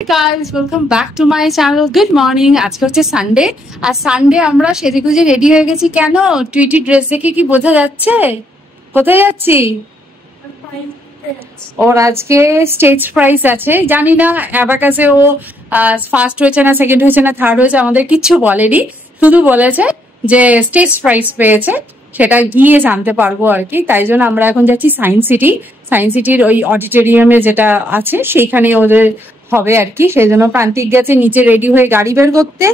guys, welcome back to my channel. Good morning. আজকে হচ্ছে Sunday আর Sunday আমরা সেজেগুজে ready হয়ে গেছি। কেন? টুইটি ড্রেস দেখে কি বোঝা যাচ্ছে কোথায় যাচ্ছি? ওর আজকে স্টেজ প্রাইজ আছে। জানি না অ্যাবাকাসে ও ফার্স্ট হয়েছে না সেকেন্ড হয়েছে না থার্ড হয়েছে, আমাদের কিচ্ছু বলেনি, শুধু বলেছে যে স্টেজ প্রাইজ পেয়েছে, সেটা গিয়ে জানতে পারবো আর কি। তাই জন্য আমরা এখন যাচ্ছি সায়েন্স সিটির ওই অডিটোরিয়ামে যেটা আছে সেইখানে ওদের হবে আর কি। সেই জন্য প্রান্তিক গেছে নিচে রেডি হয়ে গাড়ি বের করতে,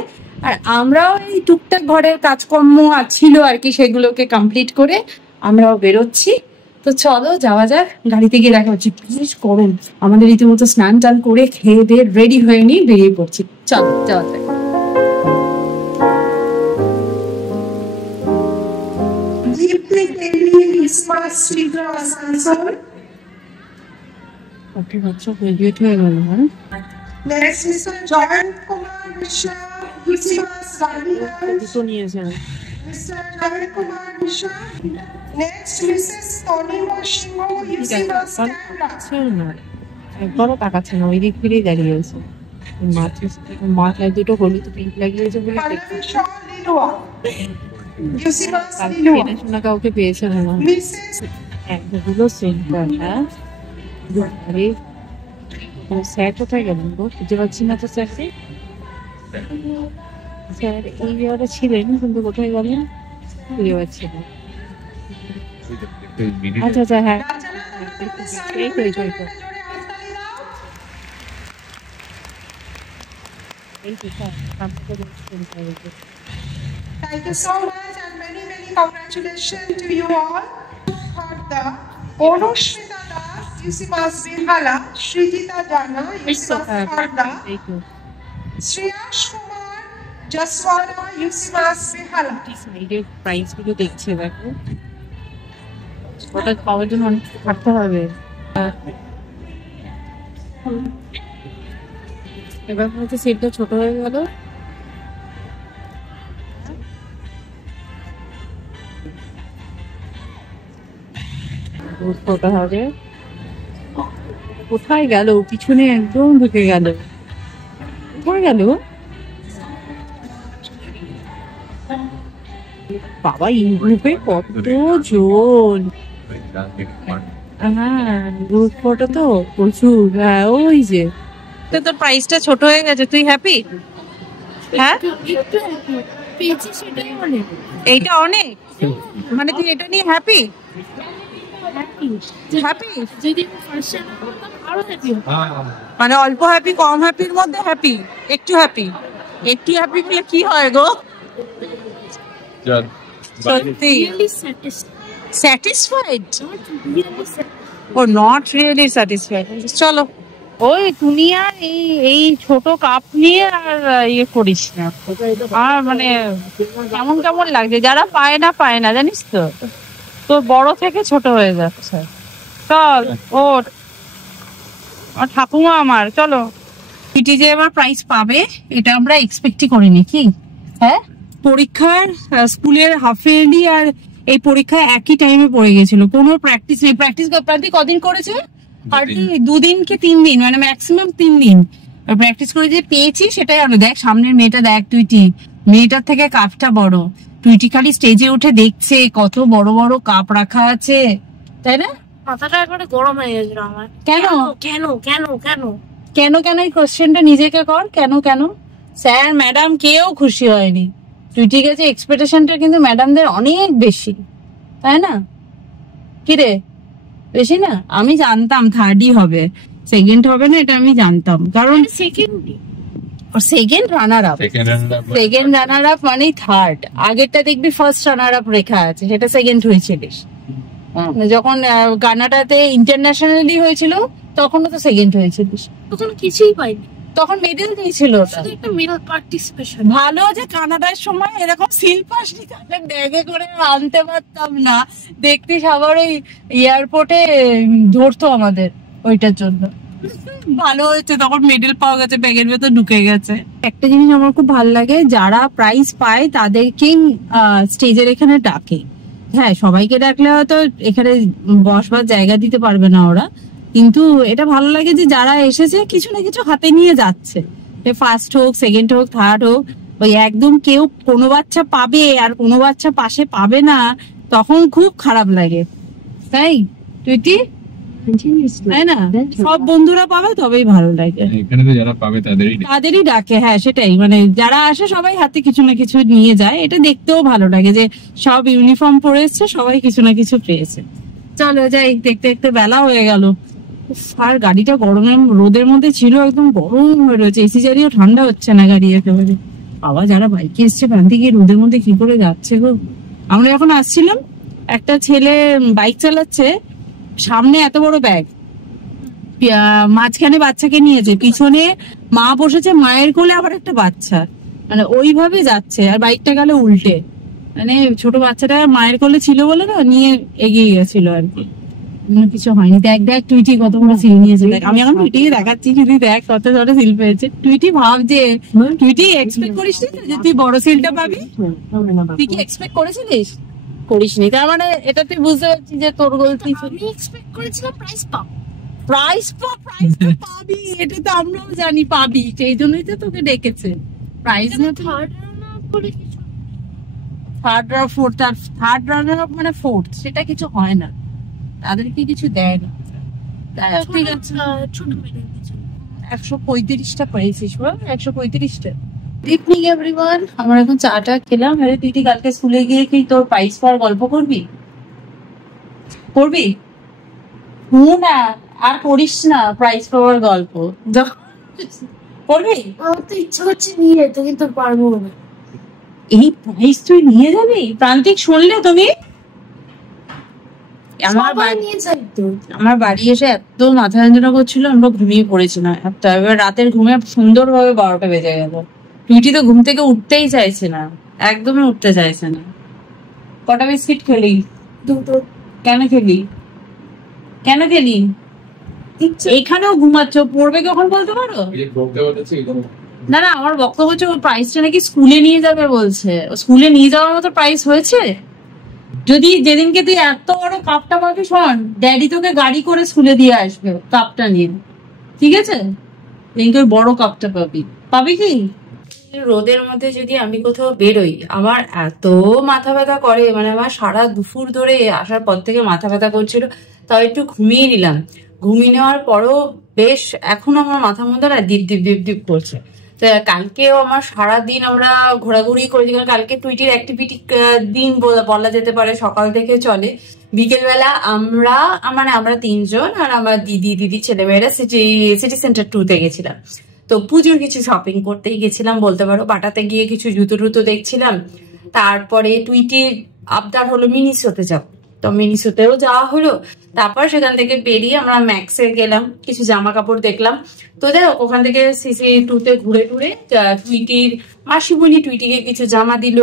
আর আমরাও এই টুকটাক ঘরের কাজকর্ম ছিল আর কি, সেগুলোকে কমপ্লিট করে আমরাও বেরোচ্ছি। তো চলো যাওয়া যাক, গাড়িতে গিয়ে দেখা হচ্ছে। বেশ গরম, আমাদের রীতিমতো স্নান টান করে খেয়ে দিয়ে রেডি হয়ে নিয়ে বেরিয়ে পড়ছি। চলো যাওয়া যাক। Okay, what's up? Graduate হয়ে গেল, হ্যাঁ? Next, Mr. Jayan Kumar Mishra, UCMAS দুটো নিয়েছেন। Mr. Jayan Kumar Mishra. Next, Mrs. Tonima Shingo, UCMAS Canada. একবারও তাকাচ্ছে না, ওই দিক ফিরেই দাঁড়িয়ে আছে। মাথায় দুটো হলুদ পিঙ্ক লাগিয়েছে বলে Pallavi Shaw Lilua, UCMAS Lilua. চেনাশোনা কাউকে পেয়েছে না Mrs. একগুলো সেন্টার। হ্যাঁ, আরে স্যার কোথায় গেলেন গো? খুঁজে পাচ্ছি না তো স্যারকে। স্যার এই জায়গাটা ছিলেন কিন্তু কোথায় গেলেন খুঁজে পাচ্ছি না। আচ্ছা আচ্ছা, হ্যাঁ এই তো এই তো এই তো Thank you so much and many congratulations to you all. Harda, Onoshmita Das, UCMAS Behala, Srijita Jana, UCMAS Harda, Shreyash Kumar, Jaswala, UCMAS Behala. সাইডের প্রাইস গুলো দেখছে, দেখো ওটা পাওয়ার জন্য অনেক খাটতে হবে। এবার হচ্ছে সিটটা ছোট হয়ে গেল। ওটা হবে কোথায় গেল? পিছনে একদম ঢুকে গেল। কোথায় গেল বাবা? এই গ্রুপে কতজন! হ্যাঁ, গ্রুপ ফটো তো প্রচুর। হ্যাঁ, ওই যে তোর প্রাইসটা ছোট হয়ে গেছে, তুই হ্যাপি? হ্যাঁ, এইটা অনেক, মানে তুই এটা নিয়ে হ্যাপি? হ্যাপি মানে অল্প হ্যাপি, কম হ্যাপির মধ্যে হ্যাপি, একটু হ্যাপি হলে কি হয় গো? সত্যি স্যাটিসফাইড ও নট রিয়েলি স্যাটিসফাইড। চলো, ওই তুমি আর এই ছোট কাপ নিয়ে আর ইয়ে করিস না। আর মানে কেমন কেমন লাগছে, যারা পায় না জানিস তো, তোর বড় থেকে ছোট হয়ে যাচ্ছে। চল ওর ঠাকুমা আমার, চলো। পিটি যে এবার প্রাইজ পাবে এটা আমরা এক্সপেক্টই করিনি কি? হ্যাঁ, পরীক্ষার স্কুলের হাফ ইয়ারলি আর এই পরীক্ষা একই টাইমে পড়ে গেছিল, কোনো প্র্যাকটিস নেই। প্র্যাকটিস কদিন করেছে? হার্ডলি 2 দিন কি 3 দিন, মানে ম্যাক্সিমাম 3 দিন প্র্যাকটিস করে যে পেয়েছি সেটাই। আরো দেখ সামনের মেয়েটা, দেখ টুইটি, মেয়েটার থেকে কাপটা বড়। টুইটি খালি স্টেজে উঠে দেখছে কত বড় বড় কাপ রাখা আছে, তাই না? মাথাটা একবারে গরম হয়ে গেছিল আমার। কেন কেন কেন কেন কেন কেন এই কোশ্চেনটা নিজেকে কর। কেন কেন? স্যার ম্যাডাম কেউ খুশি হয়নি। টুইটি গেছে এক্সপেকটেশনটা কিন্তু ম্যাডামদের অনেক বেশি, তাই না? কিরে বেশি না? আমি জানতাম থার্ডই হবে, সেকেন্ড হবে না, এটা আমি জানতাম। কারণ সেকেন্ড রানার আপ মানে থার্ড। আগেরটা দেখবি ফার্স্ট রানার আপ রেখা আছে, সেটা সেকেন্ড হয়েছিলিস। যখন গানাটাতে ইন্টারন্যাশনালি হয়েছিল তখনও তো সেকেন্ড হয়েছিলিস। তখন কিছুই পাইনি, তখন মেডেল দিয়েছিল। ভালো যে কানাডার সময় এরকম শিল্পাস ব্যাগে করে আনতে পারতাম না, দেখতে সবার ওই এয়ারপোর্টে ধরতো আমাদের ওইটার জন্য। ভালো হয়েছে তখন মেডেল পাওয়া গেছে, ব্যাগের ভেতর ঢুকে গেছে। একটা জিনিস আমার খুব ভালো লাগে, যারা প্রাইজ পায় তাদেরকেই স্টেজের এখানে ডাকে। হ্যাঁ, সবাইকে ডাকলে হয়তো এখানে বসবার জায়গা দিতে পারবে না ওরা, কিন্তু এটা ভালো লাগে যে যারা এসেছে কিছু না কিছু হাতে নিয়ে যাচ্ছে, ফার্স্ট হোক, সেকেন্ড হোক, থার্ড হোক। ওই একদম কেউ কোনো বাচ্চা পাবে আর কোনো বাচ্চা পাশে পাবে না, তখন খুব খারাপ লাগে, তাই টুইটি, তাই না? সব বন্ধুরা পাবে তবেই ভালো লাগে। এখানে তো যারা পাবে তাদেরই ডাকে। হ্যাঁ সেটাই, মানে যারা আসে সবাই হাতে কিছু না কিছু নিয়ে যায়, এটা দেখতেও ভালো লাগে যে সব ইউনিফর্ম পরে এসছে, সবাই কিছু না কিছু পেয়েছে। চলো যাই, দেখতে দেখতে বেলা হয়ে গেল। আর গাড়িটা গরমের রোদের মধ্যে ছিল, একদম গরম হয়ে রয়েছে, এসি চালিয়েও ঠান্ডা হচ্ছে না গাড়ি একেবারে। আবার যারা বাইকে এসছে প্রান্ত থেকে রোদের মধ্যে কি করে যাচ্ছে গো। আমরা যখন আসছিলাম একটা ছেলে বাইক চালাচ্ছে, সামনে এত বড় ব্যাগ, মাঝখানে বাচ্চাকে নিয়েছে, পিছনে মা বসেছে, মায়ের কোলে আবার একটা বাচ্চা, মানে ওইভাবে যাচ্ছে, আর বাইকটা গেল উল্টে, মানে ছোট বাচ্চাটা মায়ের কোলে ছিল বলে না নিয়ে এগিয়ে গেছিল আর কি, কিছু হয়নি। দেখ দেখ টুইটি কত বড় সিল নিয়েছে, দেখ আমি এখন টুইটিকে দেখাচ্ছি, যদি দেখ কত বড় সিল পেয়েছে। টুইটি ভাব যে, টুইটি এক্সপেক্ট করিস যে তুই বড় সিলটা পাবি? তুই কি এক্সপেক্ট করেছিলিস? করিসনি, তার মানে এটা তুই বুঝতে পারছিস যে তোর গলতি। আমি এক্সপেক্ট করেছিলাম প্রাইস পাবো। প্রাইস পাবি, এটা তো আমরাও জানি পাবি, সেই জন্যই তো তোকে ডেকেছে। প্রাইস না থার্ড রানার করে কিছু, থার্ড আর ফোর্থ, আর থার্ড রানার মানে ফোর্থ, সেটা কিছু হয় না, তাদেরকে কিছু দেয় না। ঠিক আছে, ছোট মেয়েদের কিছু 135টা পেয়েছিস বল, 135টা। ইভিনিং এভরিওয়ান, আমরা এখন চাটা খেলাম। আরে তুই কালকে স্কুলে গিয়ে কি তোর প্রাইস পাওয়ার গল্প করবি? না আর করিস না প্রাইস পাওয়ার গল্প, করবি? আমার তো ইচ্ছা করছে নিয়ে যেতে, কিন্তু পারবো না। এই প্রাইস তুই নিয়ে যাবি? প্রান্তিক শুনলে তুমি? আমার বাড়ি এসে এত মাথা যন্ত্রণা করছিল, আমরা ঘুমিয়ে পড়েছিলাম। এবার রাতের ঘুমে সুন্দরভাবে 12টা বেজে গেল। টুইটি তো ঘুম থেকে উঠতেই চাইছে না, একদমই উঠতে চাইছে না। কটা বিস্কিট খেলি? দুটো। কেন খেলি? এইখানেও ঘুমাচ্ছ, পড়বে কখন বলতে পারো? না না, আমার বক্তব্য হচ্ছে ওর প্রাইসটা নাকি স্কুলে নিয়ে যাবে বলছে। স্কুলে নিয়ে যাওয়ার মতো প্রাইস হয়েছে? যদি যেদিনকে তুই এত বড় কাপটা পাবি, শোন, ড্যাডি তোকে গাড়ি করে স্কুলে দিয়ে আসবে কাপটা নিয়ে, ঠিক আছে? যেদিনকে ওই বড় কাপটা পাবি কি? রোদের মধ্যে যদি আমি কোথাও বেরোই, আমার এত মাথা ব্যথা করে, মানে আমার সারা দুপুর ধরে আসার পর থেকে মাথা ব্যথা করছিল। তাও একটু ঘুমিয়ে নিলাম, ঘুমিয়ে নেওয়ার পরও বেশ এখন আমার মাথার মধ্যে না ডিপ ডিপ ডিপ ডিপ করছে। তো কালকেও আমার সারাদিন আমরা ঘোরাঘুরি করেছি, কারণ কালকে টুইটির অ্যাক্টিভিটি দিন বলা যেতে পারে, সকাল থেকে চলে। বিকেলবেলা আমরা 3 জন আর আমার দিদি ছেলেমেয়েরা সিটি সেন্টার 2-তে গেছিলাম। তো পুজোর কিছু শপিং করতেই গেছিলাম বলতে পারো। বাটাতে গিয়ে কিছু জুতো দেখছিলাম। তারপরে টুইটির আবদার হলো মিনিসোতে যাবো, তো মিনিসোতেও যাওয়া হলো। তারপর সেখান থেকে বেরিয়ে আমরা ম্যাক্সে গেলাম, কিছু জামা কাপড় দেখলাম। তো যাই হোক, ওখান থেকে সিসি 2-তে ঘুরে টুইটির মাসিমণি টুইটিকে কিছু জামা দিল।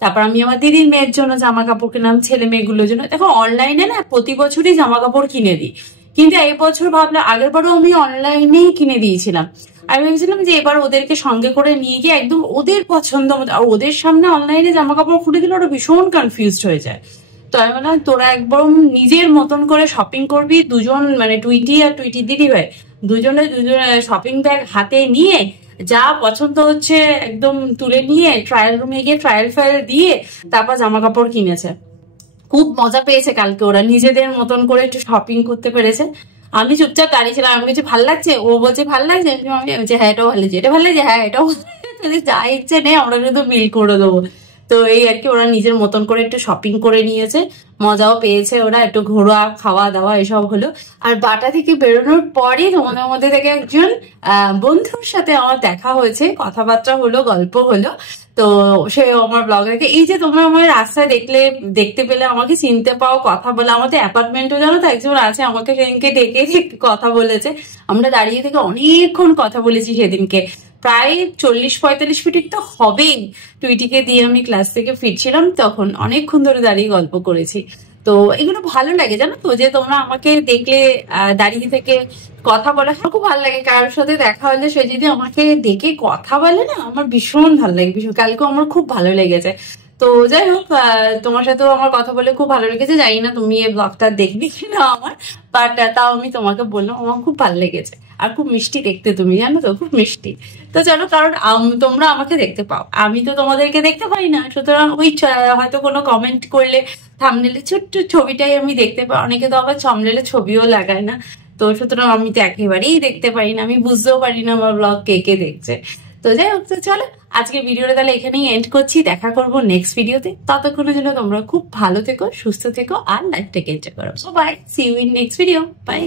তারপর আমি আমার দিদির মেয়ের জন্য জামা কাপড় কিনলাম, ছেলে মেয়েগুলোর জন্য। দেখো অনলাইনে না প্রতি বছরই জামা কাপড় কিনে দিই, কিন্তু এই বছর ভাবলাম, আগের বারও আমি অনলাইনেই কিনে দিয়েছিলাম। আমি ভেবেছিলাম যে এবার ওদেরকে সঙ্গে করে নিয়ে গিয়ে একদম ওদের পছন্দ মতো, আর ওদের সামনে অনলাইনে জামা কাপড় খুলে দিলে ওরা ভীষণ কনফিউজড হয়ে যায়। তো আমি বললাম তোরা একবার নিজের মতন করে শপিং করবি, দুজন মানে টুইটি আর টুইটির দিদি ভাই দুজনে শপিং ব্যাগ হাতে নিয়ে যা পছন্দ হচ্ছে একদম তুলে নিয়ে ট্রায়াল রুমে গিয়ে ট্রায়াল ফায়াল দিয়ে তারপর জামা কাপড় কিনেছে। খুব মজা পেয়েছে কালকে, ওরা নিজেদের মতন করে একটু শপিং করতে পেরেছে। আমি চুপচাপ দাঁড়িয়েছিলাম, আমি বলছি ভাল লাগছে, ও বলছে ভাল লাগছে, আমি বলছি হ্যাঁ এটাও ভালো লাগছে, এটা ভালো লাগছে, হ্যাঁ এটাও যা ইচ্ছে নেই, আমরা কিন্তু বিল করে দেবো। তো এই আর কি, ওরা নিজের মতন করে একটু শপিং করে নিয়েছে, মজাও পেয়েছে ওরা, একটু ঘোরা খাওয়া দাওয়া এসব হলো। আর বাটা থেকে বেরোনোর পরই তোমাদের মধ্যে থেকে একজন বন্ধুর সাথে আমার দেখা হয়েছে, কথাবার্তা হলো, গল্প হলো। তো সে আমার ব্লগ দেখে, এই যে তোমরা আমার রাস্তায় দেখতে পেলে, আমাকে চিনতে পাও, কথা বলে, আমাদের অ্যাপার্টমেন্টও জানো তো একজন আছে, আমাকে সেদিনকে ডেকে কথা বলেছে। আমরা দাঁড়িয়ে থেকে অনেকক্ষণ কথা বলেছি সেদিনকে, প্রায় 40-45 মিনিট তো হবেই। টুইটিকে দিয়ে আমি ক্লাস থেকে ফিরছিলাম, তখন অনেকক্ষণ ধরে দাঁড়িয়ে গল্প করেছি। তো এগুলো ভালো লাগে জানো তো, যে তোমরা আমাকে দেখলে দাঁড়িয়ে থেকে কথা বলা, খুব ভালো লাগে। কারোর সাথে দেখা হলে সে যদি আমাকে দেখে কথা বলে না, আমার ভীষণ ভালো লাগে, ভীষণ। কালকে আমার খুব ভালো লেগেছে। তো যাই হোক, তোমার সাথেও আমার কথা বলে খুব ভালো লেগেছে। জানি না তুমি এই ব্লগটা দেখবে কিনা আমার, বাট তাও আমি তোমাকে বললাম আমার খুব ভালো লেগেছে। আর খুব মিষ্টি দেখতে তুমি, জানো তো, খুব মিষ্টি। তো চলো, কারণ তোমরা আমাকে দেখতে পাও, আমি তো তোমাদেরকে দেখতে পাই না, সুতরাং ওই হয়তো কোনো কমেন্ট করলে থাম্বনেলে ছোট্ট ছবিটাই আমি দেখতে পাই। অনেকে তো আবার থাম্বনেলে ছবিও লাগায় না, তো সুতরাং আমি তো একেবারেই দেখতে পারি না, আমি বুঝতেও পারি না আমার ব্লগ কে কে দেখছে। তো যাই হোক, তো চলো আজকে ভিডিওটা তাহলে এখানেই এন্ড করছি। দেখা করবো নেক্সট ভিডিওতে। ততক্ষণের জন্য তোমরা খুব ভালো থেকো, সুস্থ থেকো, আর লাইফটাকে এনজয় করো। So bye, see you in next video, by.